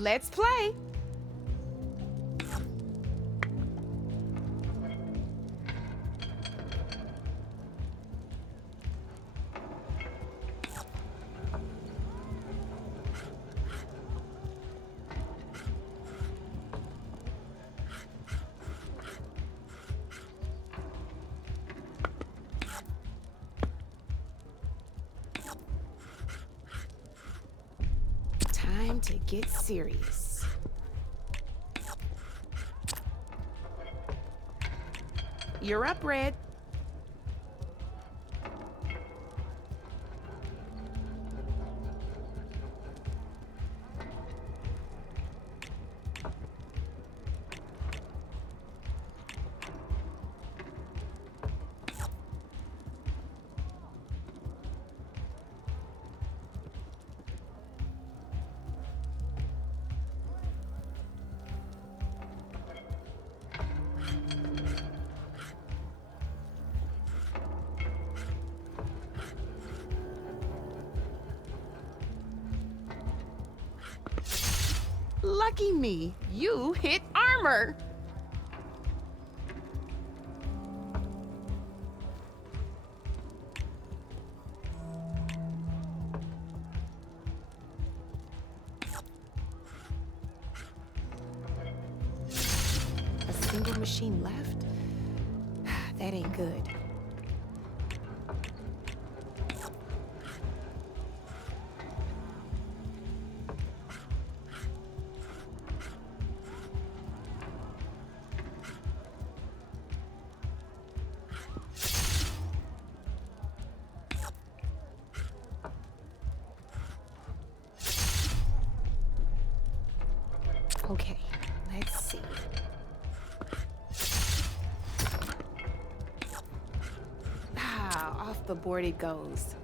Let's play. Time to get serious. You're up, Red. Lucky me, you hit armor. A single machine left? That ain't good. Okay, let's see. Off the board it goes.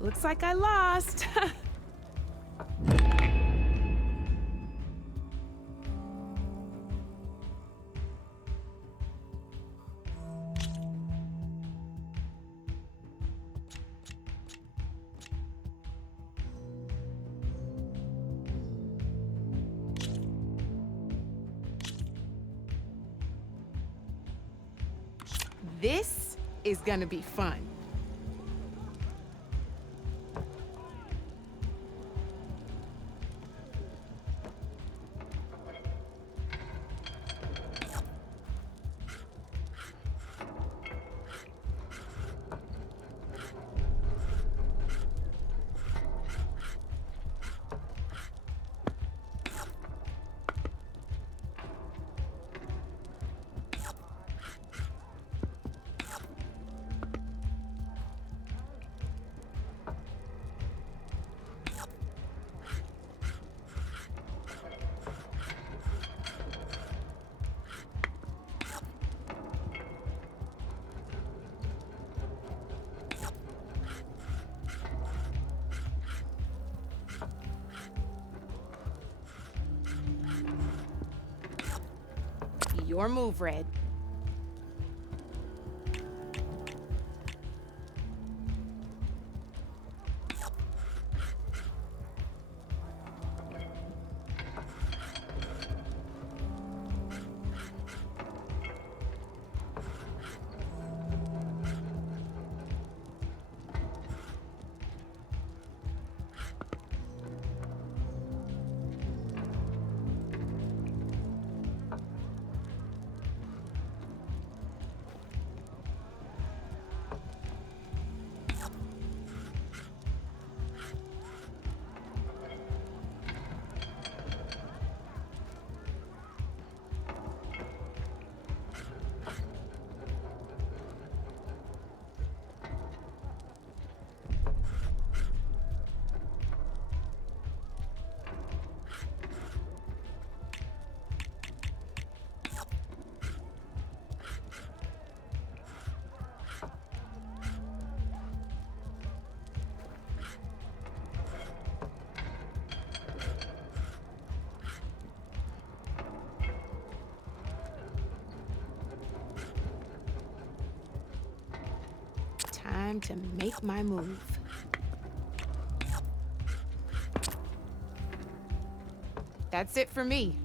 Looks like I lost. This is gonna be fun. Your move, Red. time to make my move. That's it for me.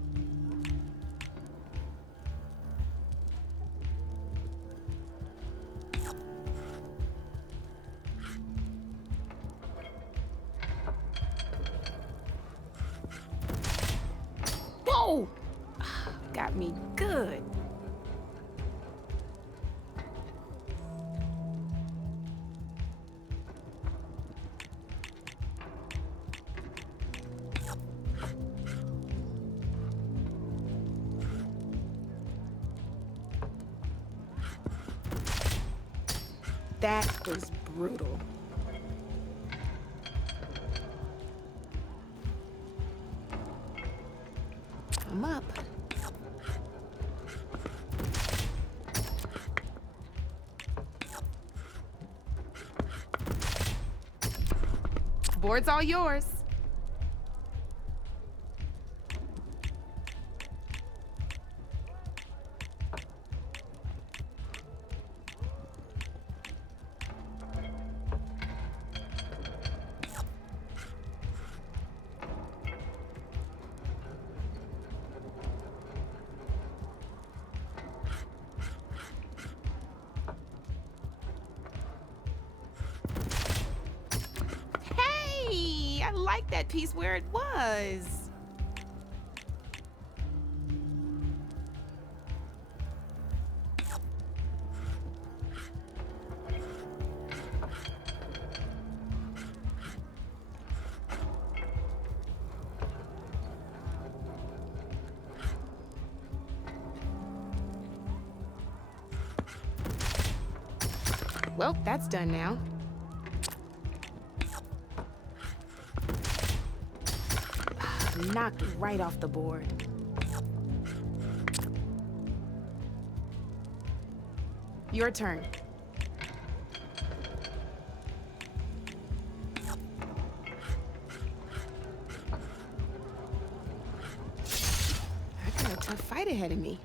Whoa! Got me good. That was brutal. I'm up. Board's all yours. I like that piece where it was. Well, that's done now. Knocked right off the board. Your turn. I got a tough fight ahead of me.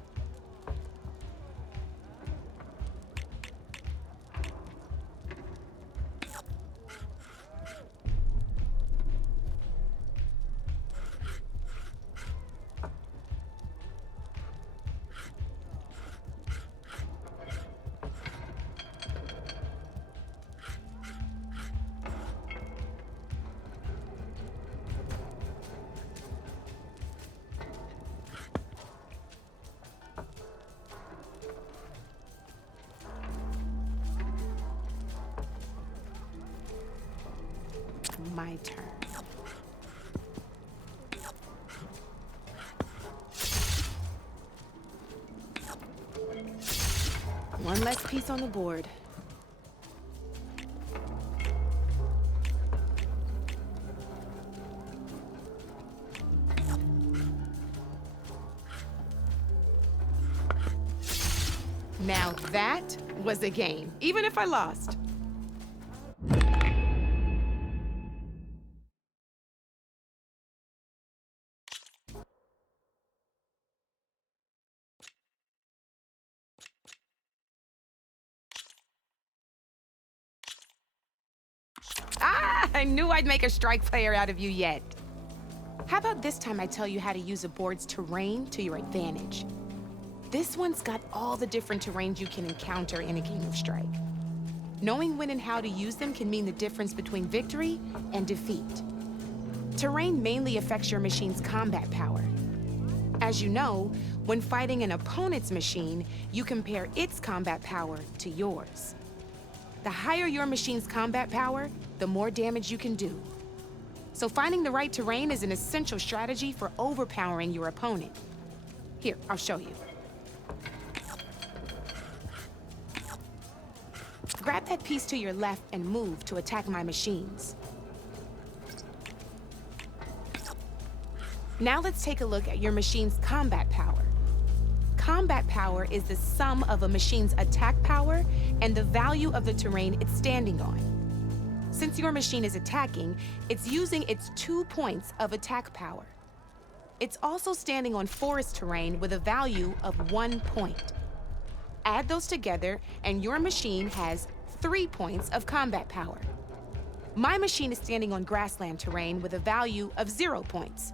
My turn. One less piece on the board. Now that was a game, even if I lost. I knew I'd make a strike player out of you yet. How about this time I tell you how to use a board's terrain to your advantage? This one's got all the different terrains you can encounter in a game of Strike. Knowing when and how to use them can mean the difference between victory and defeat. Terrain mainly affects your machine's combat power. As you know, when fighting an opponent's machine, you compare its combat power to yours. The higher your machine's combat power, the more damage you can do. So finding the right terrain is an essential strategy for overpowering your opponent. Here, I'll show you. Grab that piece to your left and move to attack my machines. Now let's take a look at your machine's combat power. Combat power is the sum of a machine's attack power and the value of the terrain it's standing on. Since your machine is attacking, it's using its 2 points of attack power. It's also standing on forest terrain with a value of 1 point. Add those together, and your machine has 3 points of combat power. My machine is standing on grassland terrain with a value of 0 points.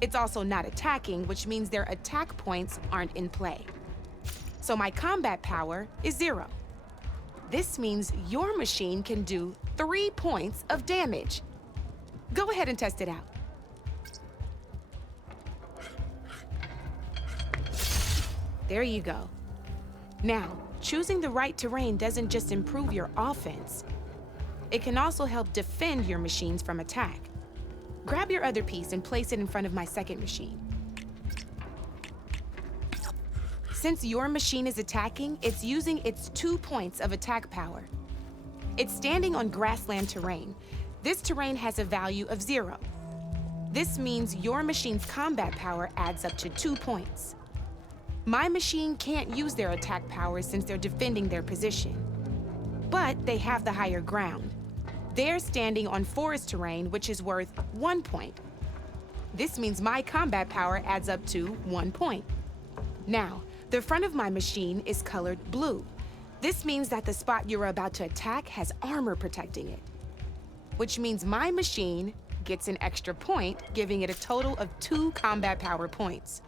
It's also not attacking, which means their attack points aren't in play. So my combat power is 0. This means your machine can do 3 points of damage. Go ahead and test it out. There you go. Now, choosing the right terrain doesn't just improve your offense. It can also help defend your machines from attack. Grab your other piece and place it in front of my second machine. Since your machine is attacking, it's using its 2 points of attack power. It's standing on grassland terrain. This terrain has a value of 0. This means your machine's combat power adds up to 2 points. My machine can't use their attack power since they're defending their position. But they have the higher ground. They're standing on forest terrain, which is worth 1 point. This means my combat power adds up to 1 point. Now, the front of my machine is colored blue. This means that the spot you're about to attack has armor protecting it, which means my machine gets an extra point, giving it a total of 2 combat power points.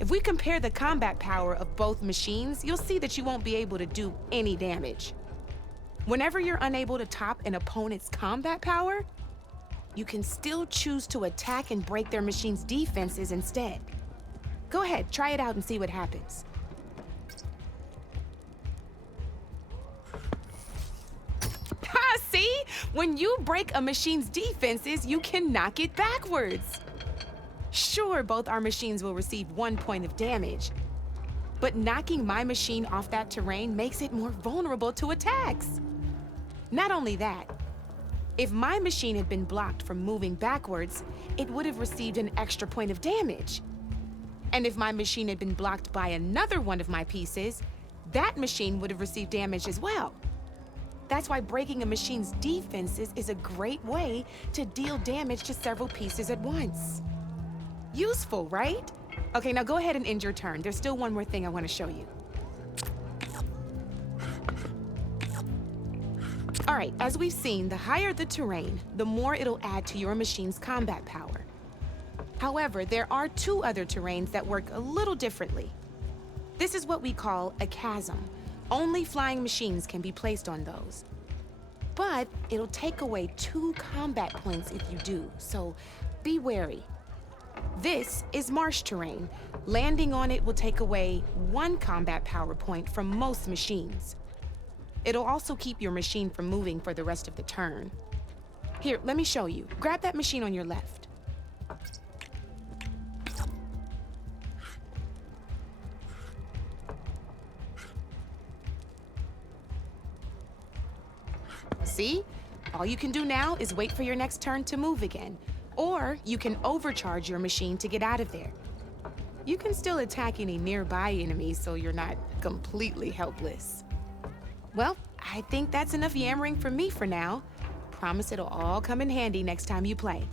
If we compare the combat power of both machines, you'll see that you won't be able to do any damage. Whenever you're unable to top an opponent's combat power, you can still choose to attack and break their machine's defenses instead. Go ahead, try it out and see what happens. Ha, see? When you break a machine's defenses, you can knock it backwards. Sure, both our machines will receive 1 point of damage, but knocking my machine off that terrain makes it more vulnerable to attacks. Not only that, if my machine had been blocked from moving backwards, it would have received an extra point of damage. And if my machine had been blocked by another one of my pieces, that machine would have received damage as well. That's why breaking a machine's defenses is a great way to deal damage to several pieces at once. Useful, right? Okay, now go ahead and end your turn. There's still one more thing I want to show you. All right, as we've seen, the higher the terrain, the more it'll add to your machine's combat power. However, there are 2 other terrains that work a little differently. This is what we call a chasm. Only flying machines can be placed on those. But it'll take away 2 combat points if you do, so be wary. This is marsh terrain. Landing on it will take away 1 combat power point from most machines. It'll also keep your machine from moving for the rest of the turn. Here, let me show you. Grab that machine on your left. See? All you can do now is wait for your next turn to move again. Or you can overcharge your machine to get out of there. You can still attack any nearby enemies so you're not completely helpless. Well, I think that's enough yammering from me for now. Promise it'll all come in handy next time you play.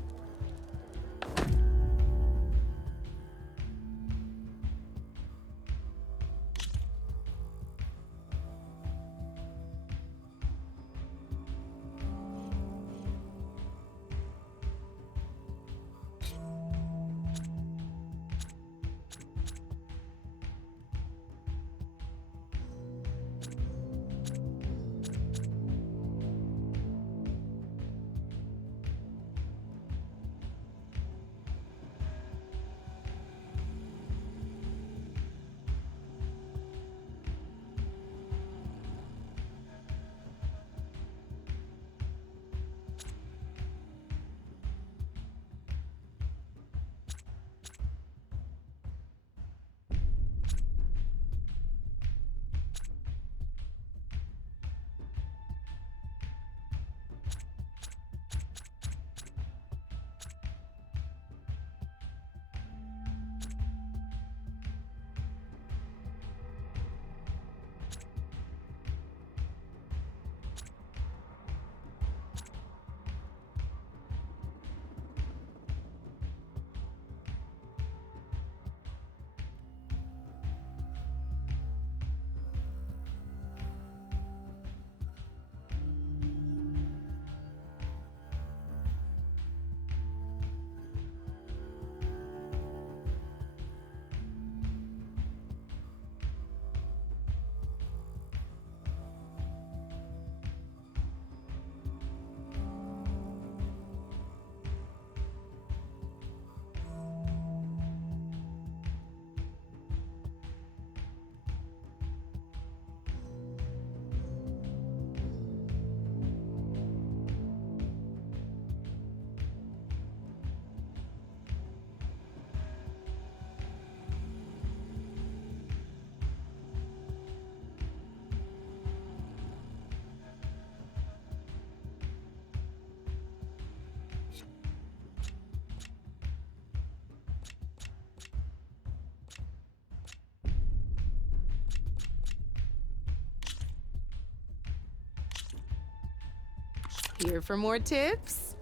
Here for more tips?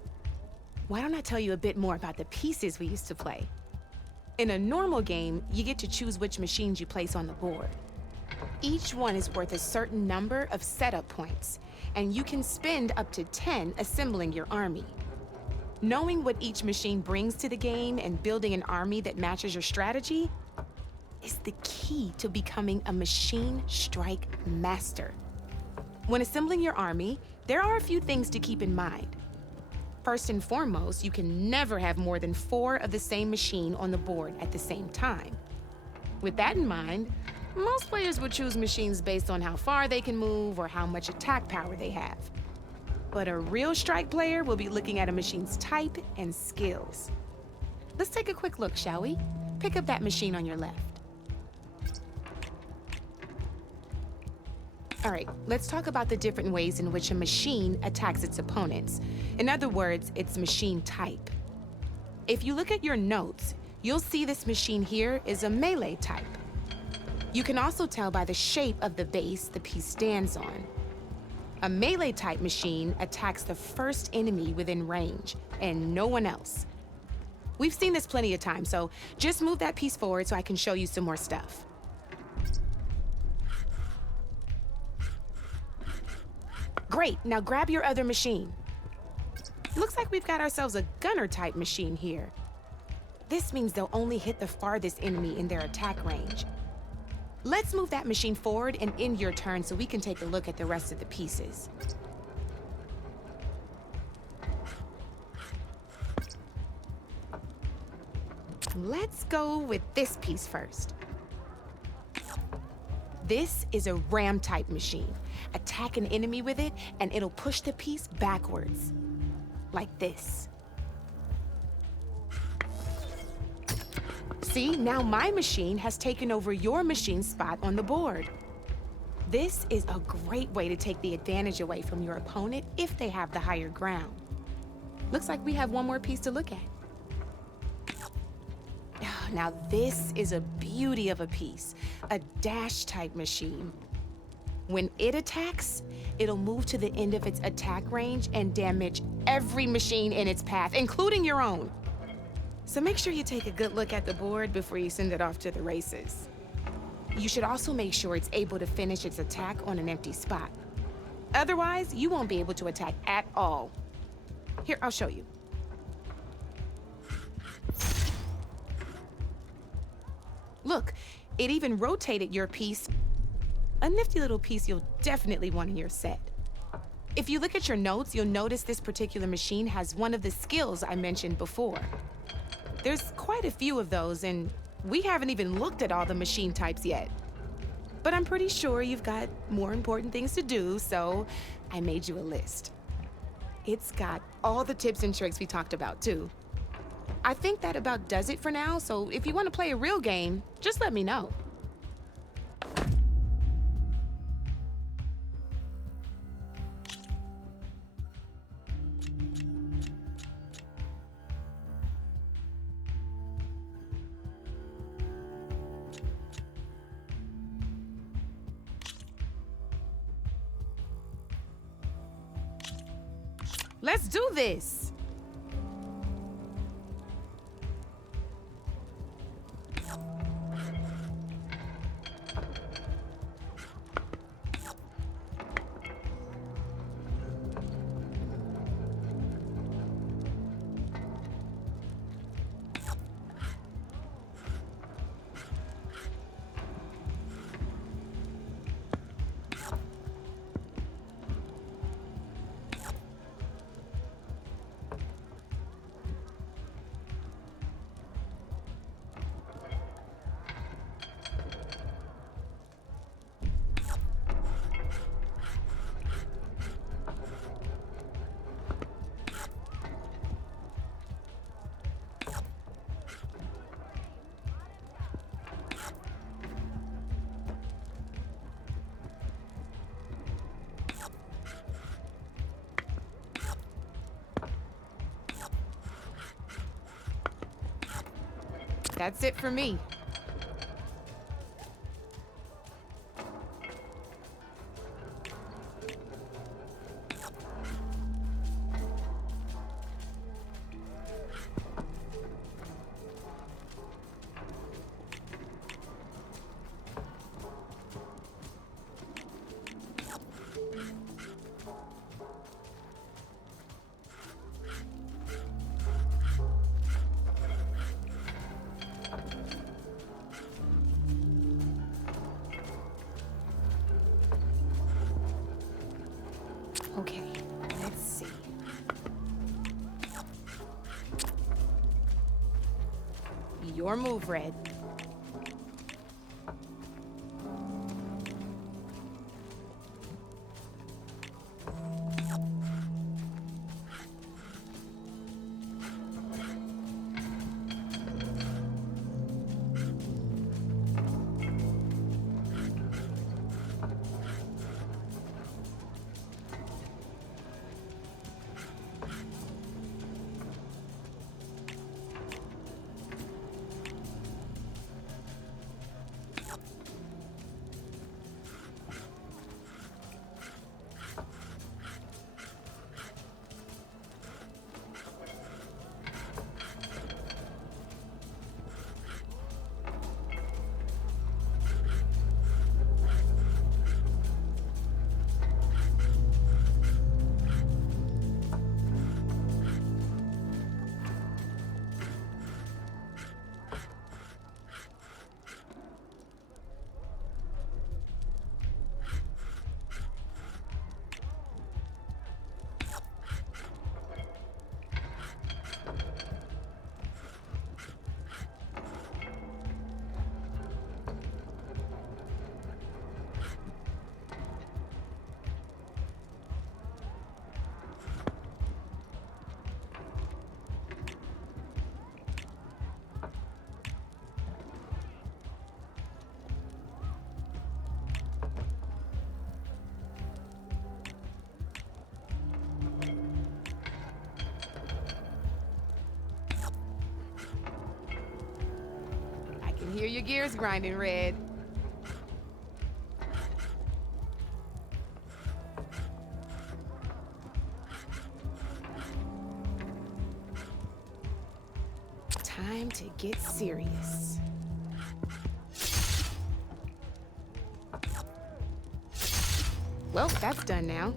Why don't I tell you a bit more about the pieces we used to play? In a normal game, you get to choose which machines you place on the board. Each one is worth a certain number of setup points, and you can spend up to 10 assembling your army. Knowing what each machine brings to the game and building an army that matches your strategy is the key to becoming a machine strike master. When assembling your army, there are a few things to keep in mind. First and foremost, you can never have more than 4 of the same machine on the board at the same time. With that in mind, most players would choose machines based on how far they can move or how much attack power they have. But a real strike player will be looking at a machine's type and skills. Let's take a quick look, shall we? Pick up that machine on your left. All right, let's talk about the different ways in which a machine attacks its opponents. In other words, its machine type. If you look at your notes, you'll see this machine here is a melee type. You can also tell by the shape of the base the piece stands on. A melee type machine attacks the first enemy within range, and no one else. We've seen this plenty of times, so just move that piece forward so I can show you some more stuff. Great, now grab your other machine. Looks like we've got ourselves a gunner-type machine here. This means they'll only hit the farthest enemy in their attack range. Let's move that machine forward and end your turn so we can take a look at the rest of the pieces. Let's go with this piece first. This is a ram-type machine. Attack an enemy with it, and it'll push the piece backwards. Like this. See, now my machine has taken over your machine's spot on the board. This is a great way to take the advantage away from your opponent if they have the higher ground. Looks like we have one more piece to look at. Now this is a beauty of a piece, a dash-type machine. When it attacks, it'll move to the end of its attack range and damage every machine in its path, including your own. So make sure you take a good look at the board before you send it off to the races. You should also make sure it's able to finish its attack on an empty spot. Otherwise, you won't be able to attack at all. Here, I'll show you. Look, it even rotated your piece. A nifty little piece you'll definitely want in your set. If you look at your notes, you'll notice this particular machine has one of the skills I mentioned before. There's quite a few of those, and we haven't even looked at all the machine types yet. But I'm pretty sure you've got more important things to do, so I made you a list. It's got all the tips and tricks we talked about, too. I think that about does it for now, so if you want to play a real game, just let me know. Let's do this! That's it for me. Your move, Red. I can hear your gears grinding, Red. Time to get serious. Well, that's done now.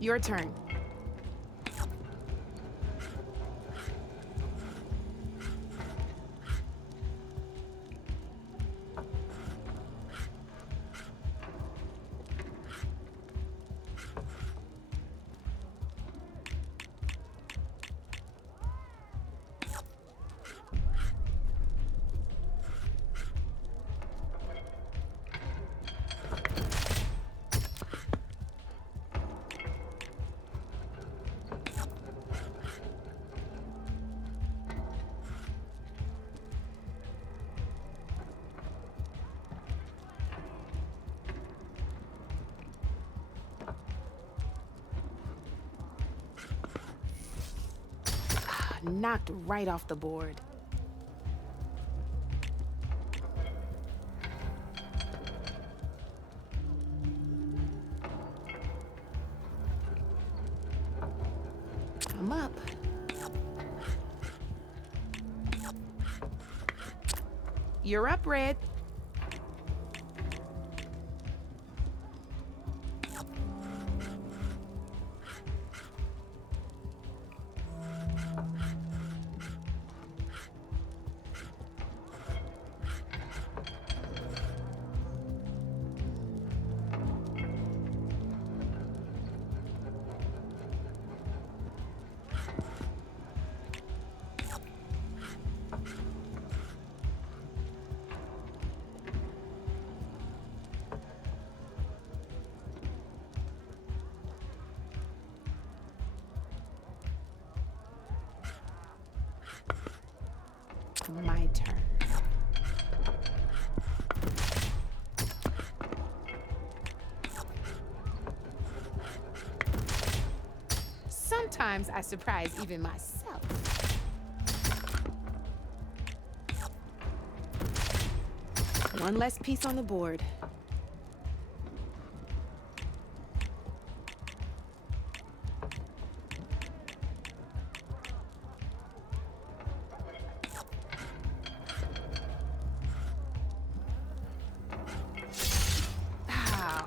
Your turn. Knocked right off the board. I'm up. You're up, Red. My turn. Sometimes I surprise even myself. One less piece on the board.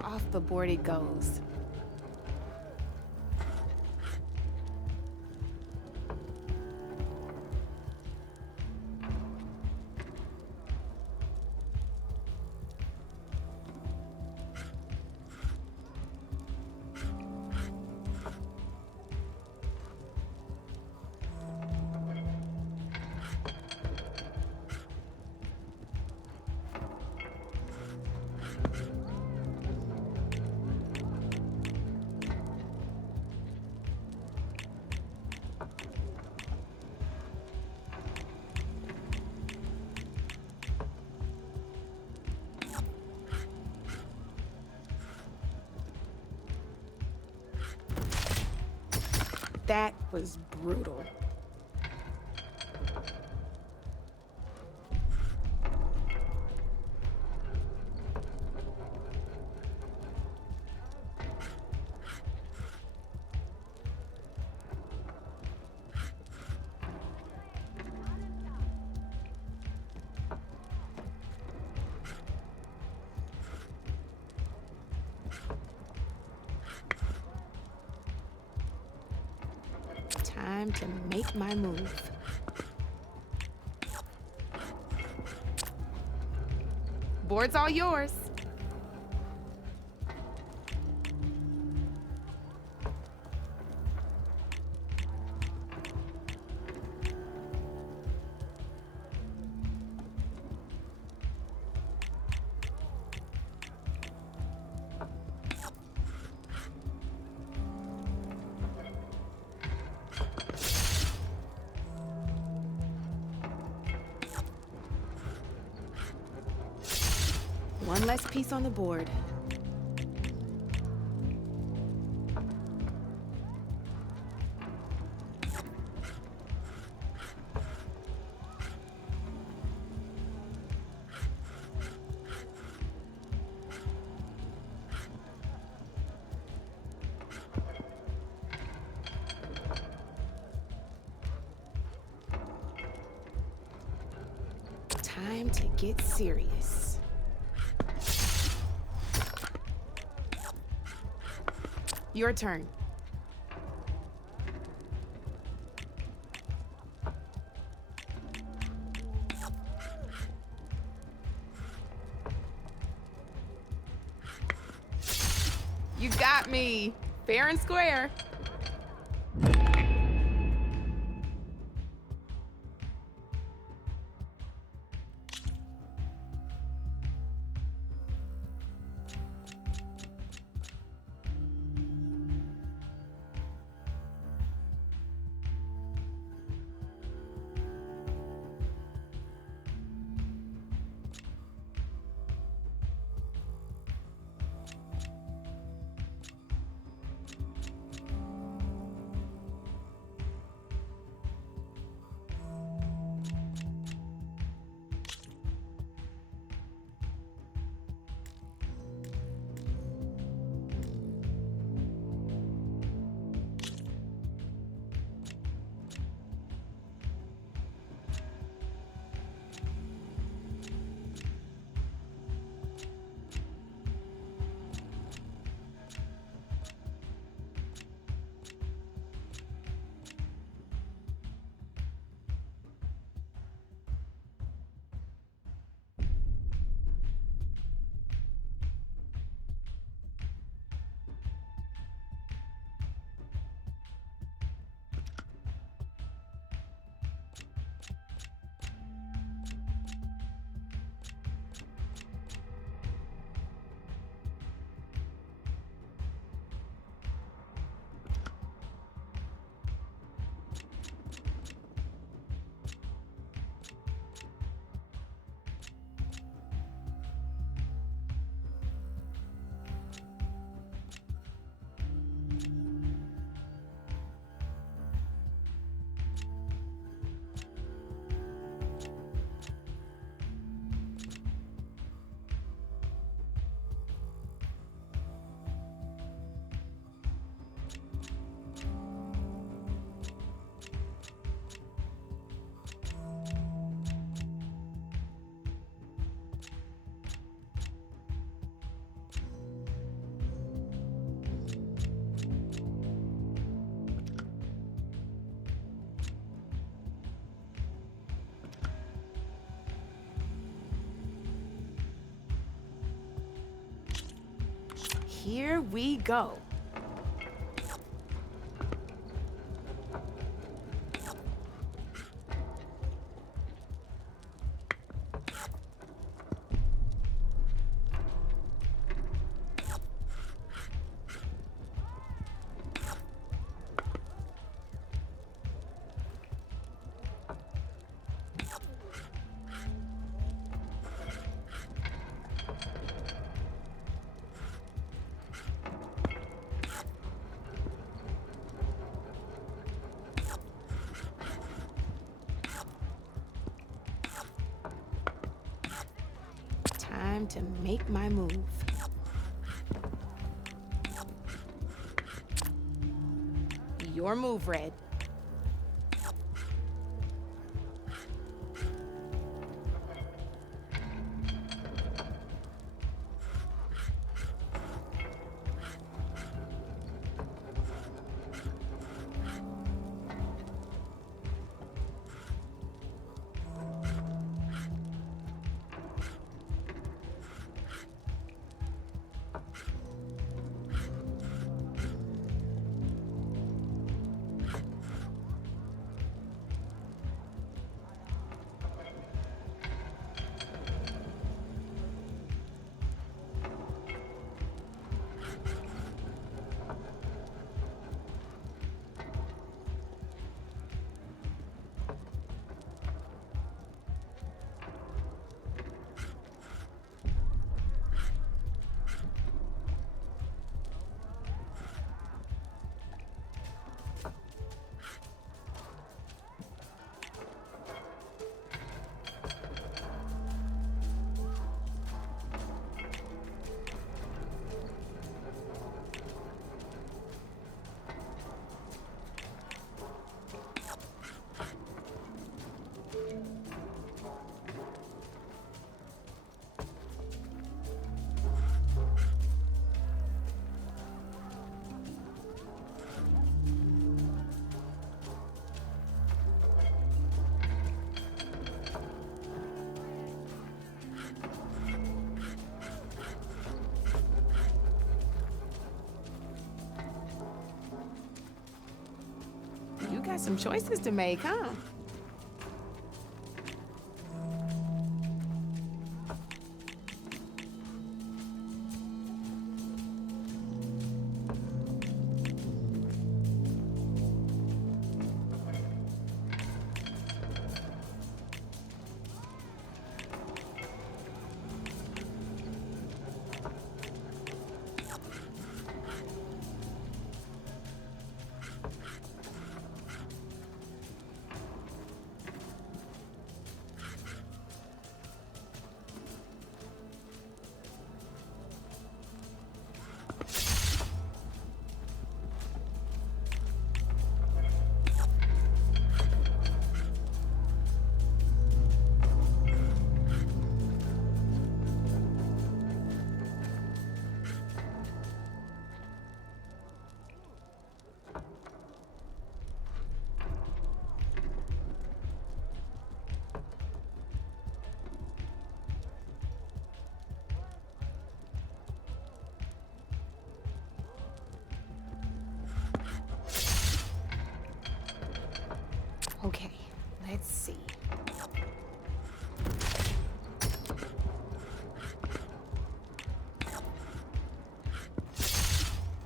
Off the board it goes. That was brutal. Time to make my move. Board's all yours. One less piece on the board. Time to get serious. Your turn. You got me. Fair and square. Here we go. time to make my move. Your move, Red. You got some choices to make, huh? Okay, let's see.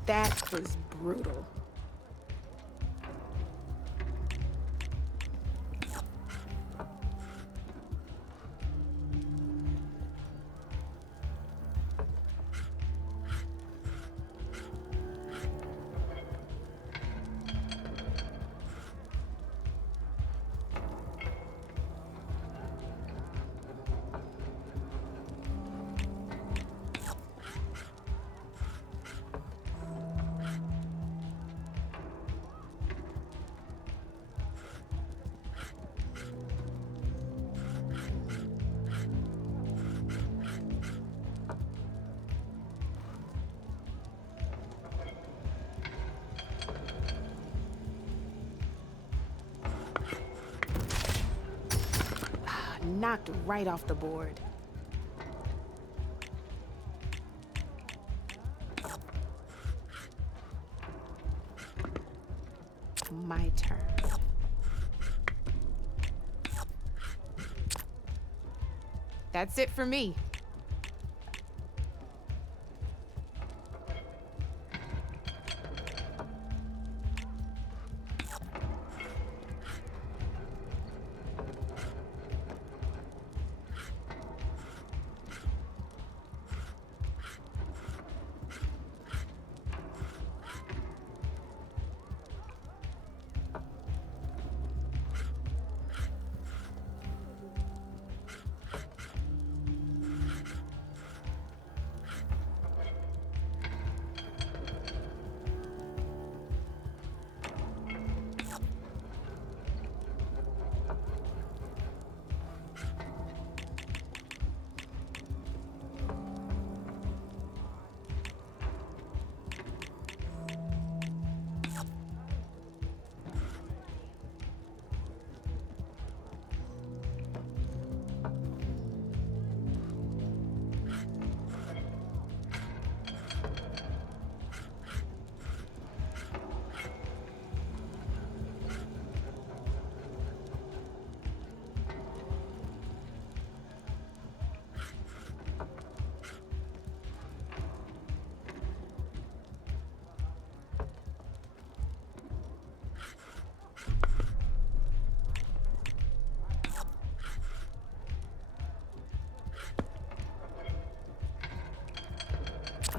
That was brutal. Knocked right off the board. My turn. That's it for me.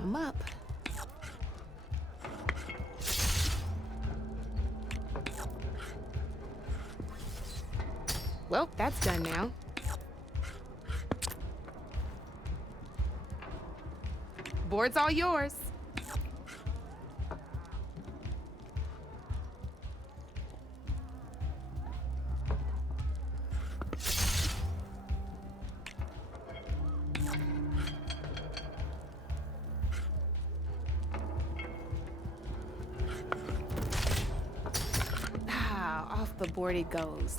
some up. Well, that's done now. Board's all yours. Ah, off the board it goes.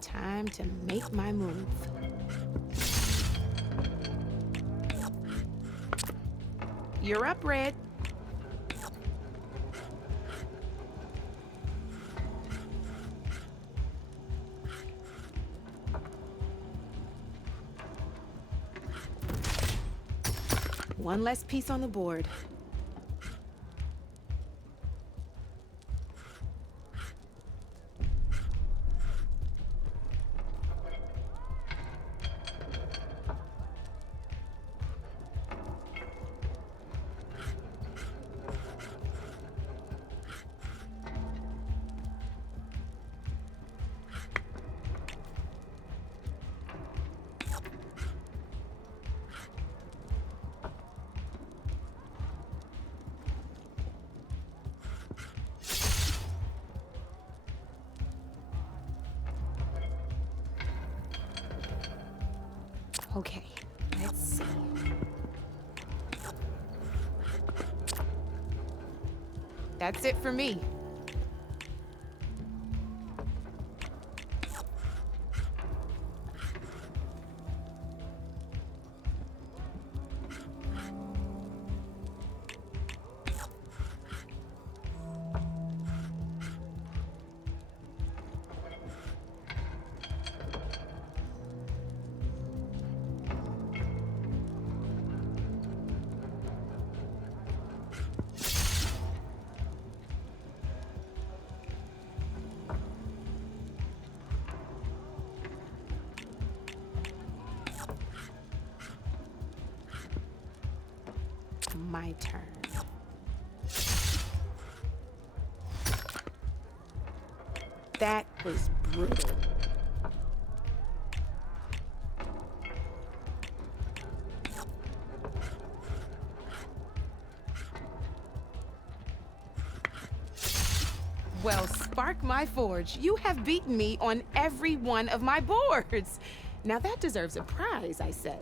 Time to make my move. You're up, Red. One less piece on the board. Okay, let's see. That's it for me. My turn. That was brutal. Well, spark my forge. You have beaten me on every one of my boards. Now that deserves a prize, I say.